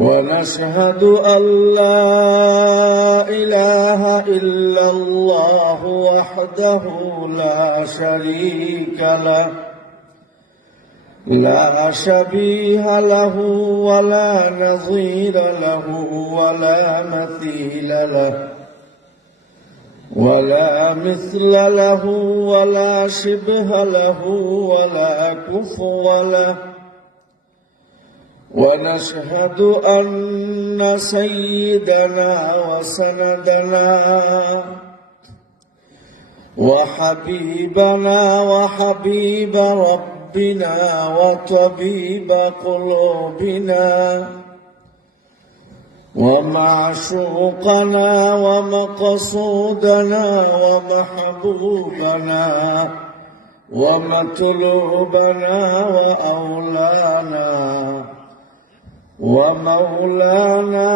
ونشهد أن لا إله إلا الله وحده لا شريك له. لا شبيه له ولا نظير له ولا مثيل له. ولا مثل له ولا شبه له ولا كفو له. ونشهد أن سيدنا وسندنا وحبيبنا وحبيب ربنا وطبيب قلوبنا ومعشوقنا ومقصودنا ومحبوبنا ومطلوبنا وأولانا ومولانا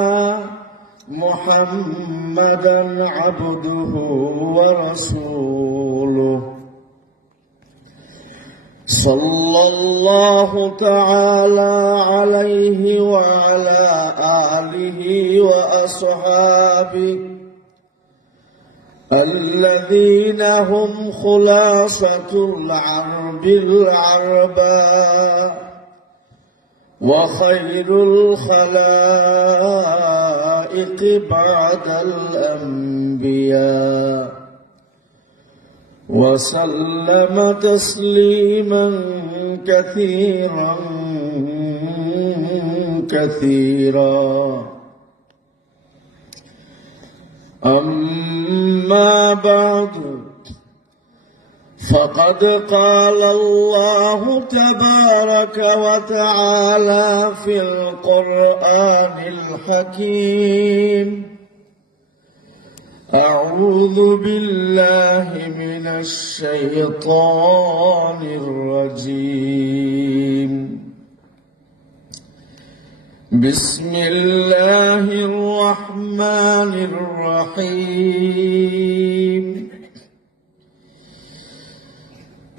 محمدا عبده ورسوله. صلى الله تعالى عليه وعلى آله وأصحابه الذين هم خلاصة العرب العرباء. وخير الخلائق بعد الأنبياء. وسلم تسليما كثيرا كثيرا. أما بعد فقد قال الله تبارك وتعالى في القرآن الحكيم. أعوذ بالله من الشيطان الرجيم. بسم الله الرحمن الرحيم.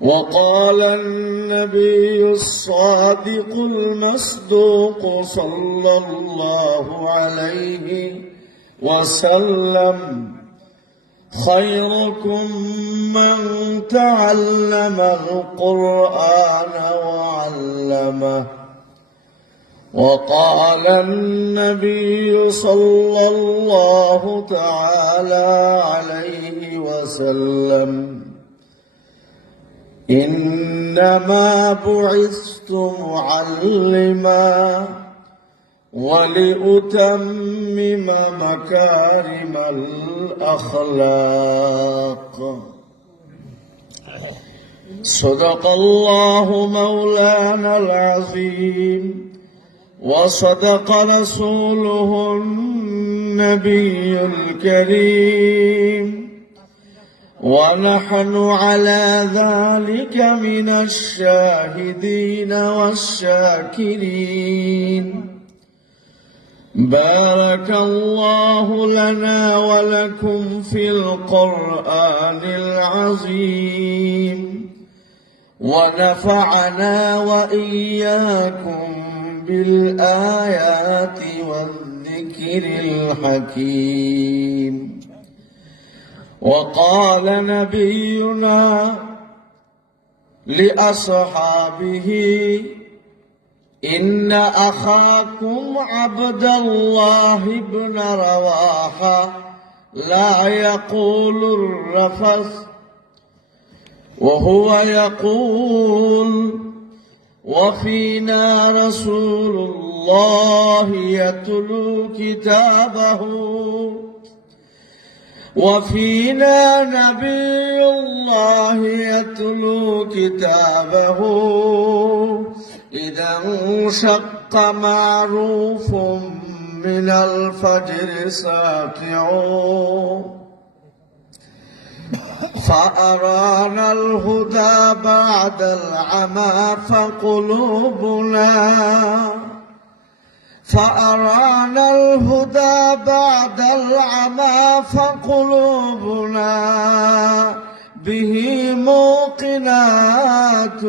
وقال النبي الصادق المصدوق صلى الله عليه وسلم خيركم من تعلم القرآن وعلمه. وقال النبي صلى الله تعالى عليه وسلم إنما بعثت معلما ولأتمم مكارم الأخلاق. صدق الله مولانا العظيم وصدق رسوله النبي الكريم. ونحن على ذلك من الشاهدين والشاكرين. بارك الله لنا ولكم في القرآن العظيم. ونفعنا وإياكم بالآيات والذكر الحكيم. وقال نبينا لأصحابه إن أخاكم عبد الله بن رواحة. لا يقول الرفث وهو يقول وفينا رسول الله يتلو كتابه وفينا نبي الله يتلو كتابه. إذا انشق معروف من الفجر ساطع فأرانا الهدى بعد العمى فقلوبنا فأرانا الهدى بعد العمى فقلوبنا به موقنات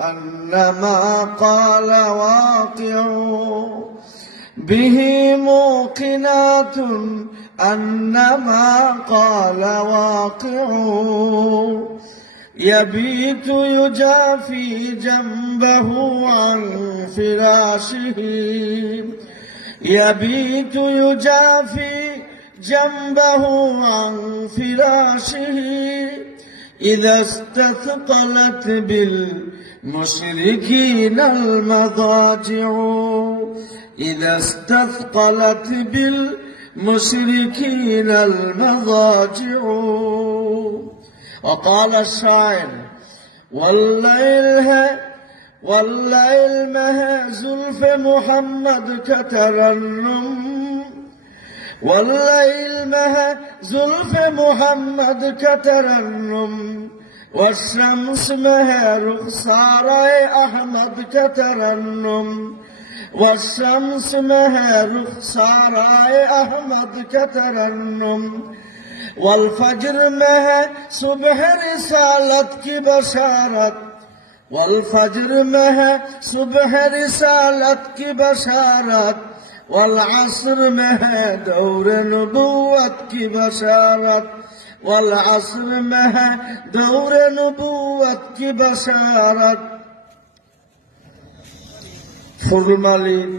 أن ما قال واقع به موقنات أن ما قال واقع يبيت يجافي جنبه عن فراشه يبيت يجافي جنبه عن فراشه إذا استثقلت بالمشركين المضاجع. إذا استثقلت بالمشركين المضاجع. وقال الشاعر والليل والليل مه زلف محمد كترنم والليل مه زلف محمد كترنم والشمس مه رخسار أحمد كترنم والشمس مه رخسار أحمد كترنم والفجر مه صبح رسالت کی بشارت والفجر مه صبح رسالت کی بشارت والعصر مه دور نبوت کی بشارت والعصر مه دور نبوت کی بشارت ফুলমালির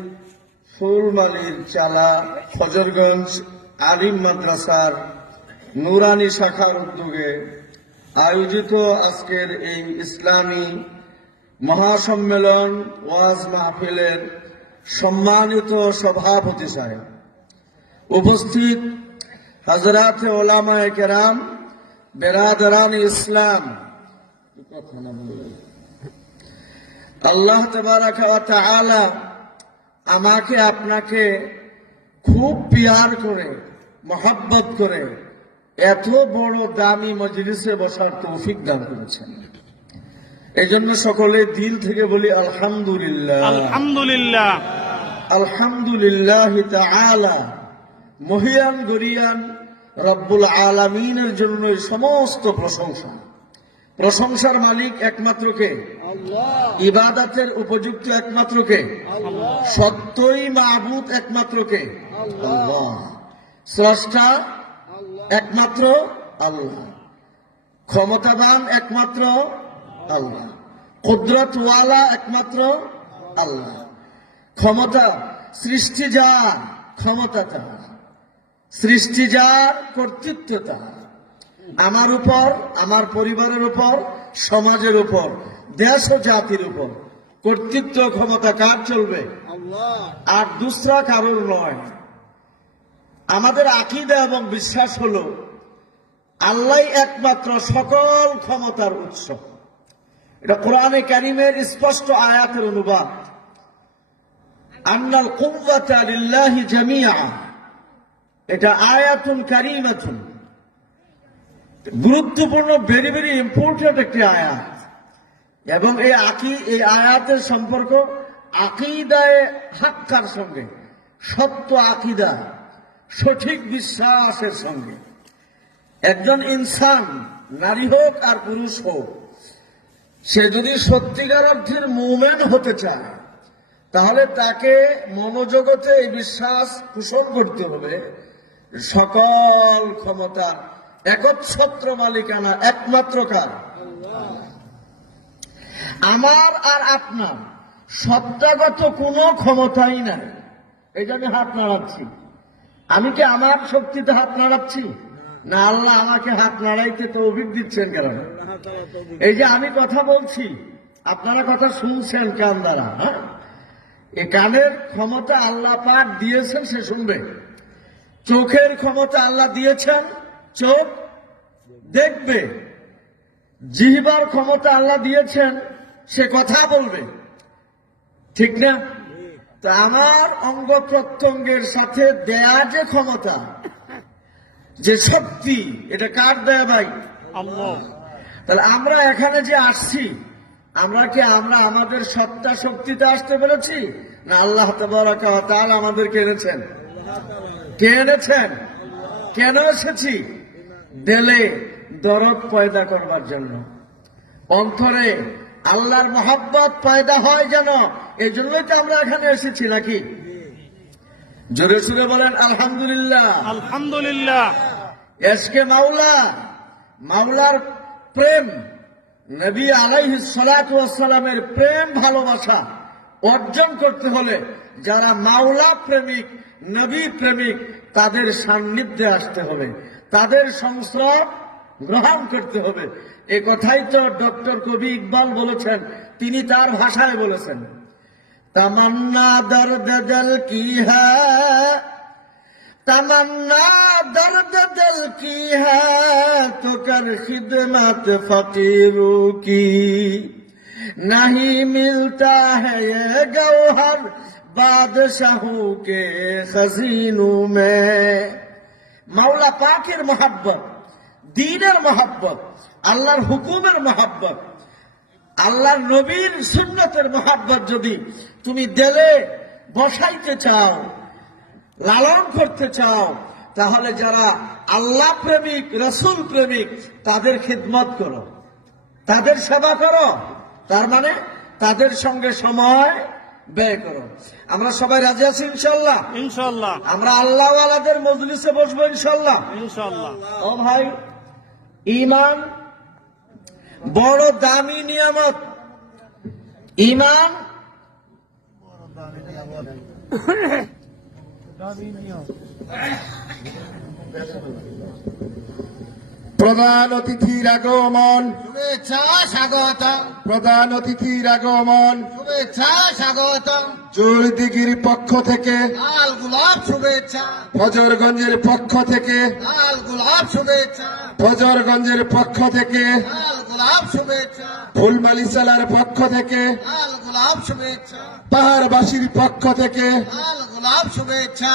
ফুলমালির চালা ফজরগঞ্জ আলিম মাদ্রাসার নুরানি শাখার উদ্যোগে আয়োজিত আজকের এই ইসলামী মহাসম্মেলন, ওয়াজ মাহফিলের সম্মানিত সভাপতি সাহেব। উপস্থিত হজরত ওলামায় কেরাম, বেরাদরান ইসলাম। আল্লাহ তাআলা আমাকে, আপনাকে খুব পিয়ার করে, মহাব্বত করে এত বড় দামি মজলিসে বসার তৌফিক দান করেছেন। এই জন্য সকলে দিল থেকে বলি আলহামদুলিল্লাহ। আলহামদুলিল্লাহ। আলহামদুলিল্লাহ তাআলা। মহিয়ান গরিয়ান রব্বুল আলামিনের জন্য সমস্ত প্রশংসা। প্রশংসার মালিক একমাত্র কে? ইবাদাতের উপযুক্ত একমাত্র কে? সত্যই মাহবুদ একমাত্র কে? আল্লাহ। স্রষ্টা একমাত্র আল্লাহ। ক্ষমতাবান একমাত্র আল্লাহ। কুদরতওয়ালা একমাত্র আল্লাহ। ক্ষমতা সৃষ্টি যার ক্ষমতা তার সৃষ্টি যার কর্তৃত্ব তার আমার উপর আমার পরিবারের উপর সমাজের উপর দেশ ও জাতির উপর কর্তৃত্ব ক্ষমতা কার চলবে? আর দুসরা কারোর নয়। আমাদের আকিদা এবং বিশ্বাস হলো আল্লাহ একমাত্র সকল ক্ষমতার উৎস। এটা কোরআনে কারিমের স্পষ্ট আয়াতের অনুবাদ। আন্নাল কুওয়াতা লিল্লাহি জামিআ। এটা আয়াতুন কারিমাতুন। গুরুত্বপূর্ণ ভেরি ভেরি ইম্পর্টেন্ট একটি আয়াত। এবং এই আকি, এই আয়াতের সম্পর্ক আকিদায় হাক্কার সঙ্গে, সত্য আকিদা, সঠিক বিশ্বাসের সঙ্গে। একজন ইনসান, নারী হোক আর পুরুষ হোক সে যদি সত্যিকার অর্থের মুমেন হতে চায়, তাহলে তাকে মনোজগতে এই বিশ্বাস পোষণ করতে হবে। সকল ক্ষমতা একচ্ছত্র মালিকানা একমাত্র কার? আমার আর আপনার সত্তাগত কোনো ক্ষমতাই নাই। এই জন্য হাত নাড়াচ্ছি। আমি কি আমার শক্তিতে হাত নাড়াচ্ছি? না আল্লাহ আমাকে হাত নাড়াইতে তৌফিক দিচ্ছেন কেন? এই যে আমি কথা বলছি, আপনারা কথা শুনছেন কান দ্বারা হ্যাঁ? এই কানের ক্ষমতা আল্লাহ পাক দিয়েছেন, সে শুনবে। চোখের ক্ষমতা আল্লাহ দিয়েছেন, চোখ দেখবে। জিহবার ক্ষমতা আল্লাহ দিয়েছেন, সে কথা বলবে। ঠিক না? তা আমার অঙ্গ প্রত্যঙ্গের সাথে দেয়া যে ক্ষমতা যে শক্তি এটা কার দেয়া ভাই? তাহলে আমরা এখানে যে আসছি আমরা কি আমরা আমাদের সত্তা শক্তিতে আসতে পেরেছি? না আল্লাহ তার আমাদেরকে এনেছেন। কে এনেছেন? কেন এসেছি? দেলে দরদ পয়দা করবার জন্য। অন্তরে আল্লাহর মহাব্বত পয়দা হয় যেন এই জন্যই তো আমরা এখানে এসেছি নাকি? জোরে সুরে বলেন আলহামদুলিল্লাহ। আলহামদুলিল্লাহ। এসকে মাওলা মাওলার প্রেম নবী আলাইহি সালামের প্রেম ভালোবাসা অর্জন করতে হলে যারা মাওলা প্রেমিক নবী প্রেমিক তাদের সান্নিধ্যে আসতে হবে। তাদের সংস্রব গ্রহণ করতে হবে। এ কথাই তো ডক্টর কবি ইকবাল বলেছেন তিনি তার ভাষায় বলেছেন। তামান্না দর্দ দিল কি হ্যায় तमन्ना दर्द दिल की है तो कर खिदमत फकीरों की नहीं मिलता है ये गौहर बादशाहों के खजीनों में মাওলা পাকের মহাব্বত দিনের মহাব্বত আল্লাহর হুকুমের মহাব্বত আল্লাহর নবীর সুন্নতের মহাব্বত যদি তুমি দেলে বসাইতে চাও লালন করতে চাও তাহলে যারা আল্লাহ প্রেমিক রসুল প্রেমিক তাদের খিদমত করো। তাদের সেবা করো। তার মানে তাদের সঙ্গে সময় ব্যয় করো। আমরা সবাই রাজি আছি ইনশাল্লাহ ইনশাল্লাহ আমরা আল্লাহওয়ালাদের মজলিসে বসবো ইনশাল্লাহ ইনশাল্লাহ ও ভাই ইমান বড় দামি নিয়ামত। ইমান? প্রধান অতিথির আগমন। শুভেচ্ছা স্বাগত প্রধান অতিথির আগমন। শুভেচ্ছা স্বাগত জোর দিঘির পক্ষ থেকে লাল গোলাপ শুভেচ্ছা। ফজরগঞ্জের পক্ষ থেকে লাল গোলাপ শুভেচ্ছা। ফজরগঞ্জের পক্ষ থেকে লাল গোলাপ শুভেচ্ছা। ফুলমালিসালার পক্ষ থেকে লাল গোলাপ শুভেচ্ছা। পাহাড়বাসীর পক্ষ থেকে লাল গোলাপ শুভেচ্ছা।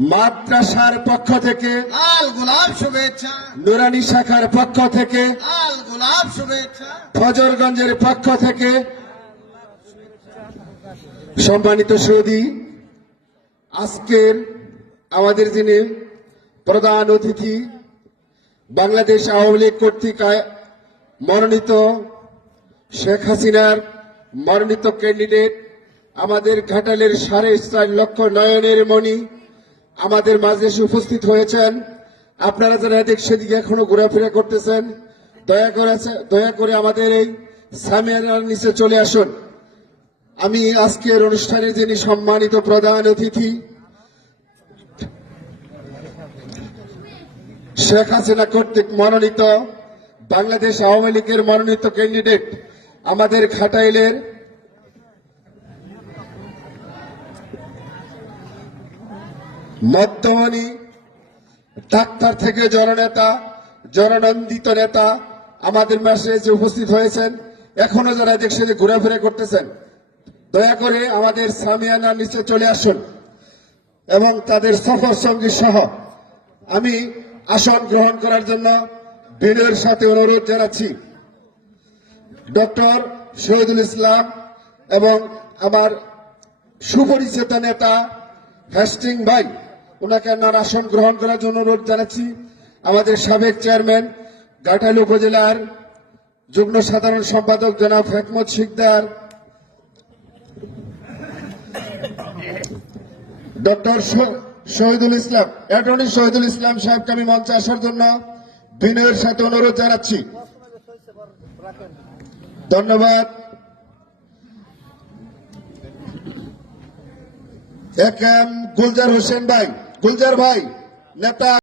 মাদ্রাসার পক্ষ থেকে লাল গোলাপ শুভেচ্ছা। নুরানি শাখার পক্ষ থেকে লাল গোলাপ শুভেচ্ছা। ফজরগঞ্জের পক্ষ থেকে সম্মানিত সৌদি আজকের আমাদের যিনি প্রধান অতিথি বাংলাদেশ আওয়ামী লীগ কর্তৃক মনোনীত শেখ হাসিনার মনোনীত ক্যান্ডিডেট আমাদের ঘাটালের সাড়ে চার লক্ষ নয়নের মণি আমাদের মাঝে এসে উপস্থিত হয়েছেন। আপনারা যারা এদিক সেদিকে এখনও ঘোরাফেরা করতেছেন। দয়া করে দয়া করে আমাদের এই সামিয়ানার নিচে চলে আসুন। আমি আজকের অনুষ্ঠানে যিনি সম্মানিত প্রধান অতিথি, শেখ হাসিনা কর্তৃক মনোনীত বাংলাদেশ আওয়ামী লীগের মনোনীত ক্যান্ডিডেট আমাদের খাটাইলের মধ্যমণি, ডাক্তার থেকে জননেতা, জননন্দিত নেতা আমাদের মাসে যে উপস্থিত হয়েছেন। এখনও যারা দেখছে যে ঘোরাফেরা করতেছেন, দয়া করে আমাদের সামিয়ানার নিচে চলে আসুন এবং তাদের সফর সঙ্গী সহ আমি আসন গ্রহণ করার জন্য বিনয়ের সাথে অনুরোধ জানাচ্ছি। ডক্টর শহীদুল ইসলাম এবং আমার সুপরিচিত নেতা হ্যাস্টিং ভাই ওনাকে আমার আসন গ্রহণ করার জন্য অনুরোধ জানাচ্ছি। আমাদের সাবেক চেয়ারম্যান গাটাল উপজেলার যুগ্ম সাধারণ সম্পাদক জনাব হেকমত শিকদার, ডক্টর শহীদুল ইসলাম, অ্যাটর্নি শহীদুল ইসলাম সাহেবকে আমি মঞ্চে আসার জন্য বিনয়ের সাথে অনুরোধ জানাচ্ছি। ধন্যবাদ। এক এম গুলজার হোসেন ভাই। ગુલજારભાઈ નેતા